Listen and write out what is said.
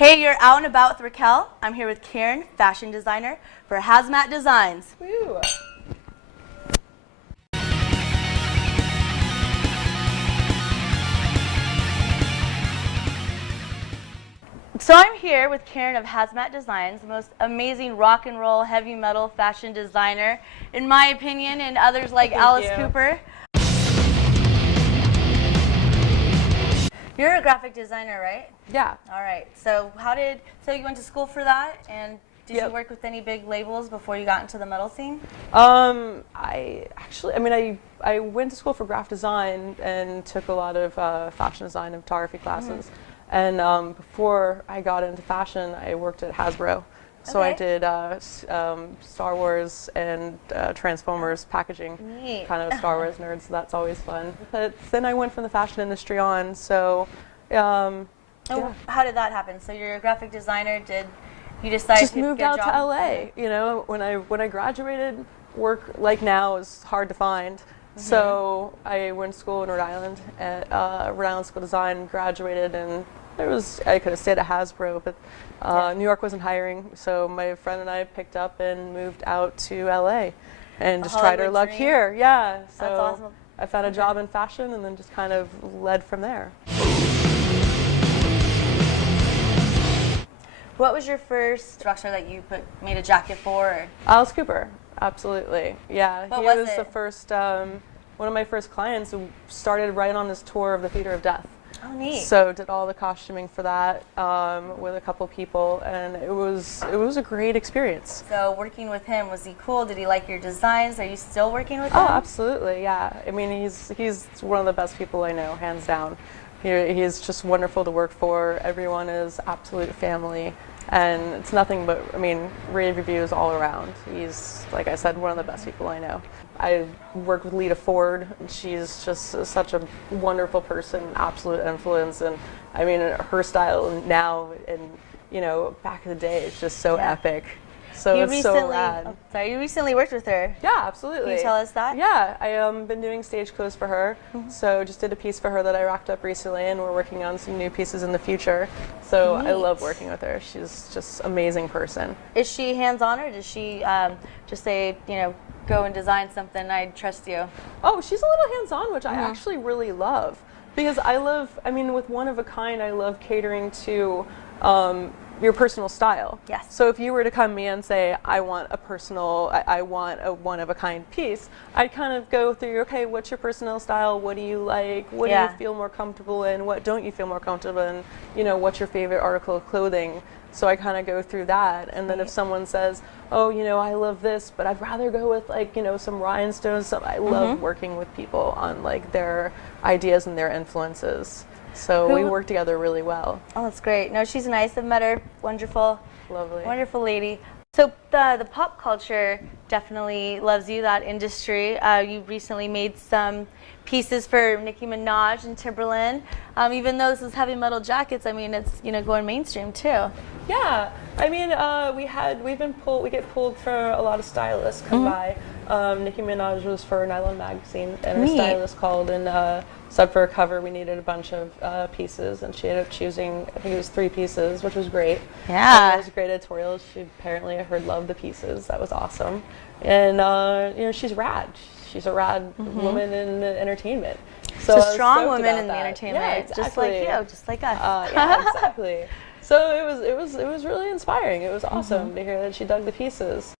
Hey, you're out and about with Raquel. I'm here with Carin, fashion designer for Hazmat Designs. Woo. So I'm here with Carin of Hazmat Designs, the most amazing rock and roll heavy metal fashion designer, in my opinion, and others like Alice Cooper. You're a graphic designer, right? Yeah. All right. So so you went to school for that, and did you work with any big labels before you got into the metal scene? I went to school for graphic design and took a lot of fashion design and photography classes. And before I got into fashion, I worked at Hasbro. So I did Star Wars and Transformers packaging, kind of Star Wars nerd, so that's always fun. But then I went from the fashion industry on, so How did that happen? So you're a graphic designer, did you decide just to moved get out a job? to LA. You know, when I graduated, work like now is hard to find. So I went to school in Rhode Island at Rhode Island School of Design, graduated, and I could have stayed at Hasbro, but New York wasn't hiring, so my friend and I picked up and moved out to LA and just tried our luck here. Yeah, so that's awesome. I found a job in fashion and then just kind of led from there. What was your first rock star that you made a jacket for? Alice Cooper, absolutely. Yeah, What he was the it? first, one of my first clients who started right on his tour of the Theater of Death. Oh, neat. So did all the costuming for that with a couple people, and it was a great experience. So working with him, was he cool? Did he like your designs? Are you still working with him? Oh, absolutely, yeah. I mean, he's one of the best people I know, hands down. He's just wonderful to work for. Everyone is absolute family, and it's nothing but, I mean, rave reviews all around. He's, like I said, one of the best people I know. I worked with Lita. She's just such a wonderful person, absolute influence, and I mean, her style now and, you know, back in the day is just so epic. So it's so rad. Oh, sorry, you recently worked with her. Yeah, absolutely. Can you tell us that? Yeah, I been doing stage clothes for her, so just did a piece for her that I racked up recently, and we're working on some new pieces in the future. So I love working with her. She's just an amazing person. Is she hands-on, or does she just say, you know, go and design something, I trust you? Oh, she's a little hands-on, which I actually really love, because I mean, with One of a Kind, I love catering to your personal style. Yes. So if you were to come to me and say, I want a one-of-a-kind piece, I'd kind of go through, okay, what's your personal style? What do you like? What do you feel more comfortable in? What don't you feel more comfortable in? You know, what's your favorite article of clothing? So I kind of go through that, and then if someone says, oh, you know, I love this, but I'd rather go with, like, you know, some rhinestones. I love working with people on, like, their ideas and their influences. So we work together really well. Oh, that's great. No, she's nice. I've met her. Wonderful. Lovely. Wonderful lady. So the pop culture definitely loves you, that industry. You recently made some pieces for Nicki Minaj and Timberland. Even though this is heavy metal jackets, I mean, it's, you know, going mainstream too. Yeah, I mean, we get pulled for a lot of stylists come by. Nicki Minaj was for Nylon Magazine, and her stylist called and said for a cover we needed a bunch of pieces, and she ended up choosing, I think it was 3 pieces, which was great. Yeah. It was a great editorial. She apparently, I heard, loved the pieces. That was awesome. And, you know, she's rad. She's a rad woman in entertainment. So it's a strong woman in the entertainment, yeah, exactly. just like you, just like us. Yeah, exactly. So it was really inspiring. It was awesome to hear that she dug the pieces.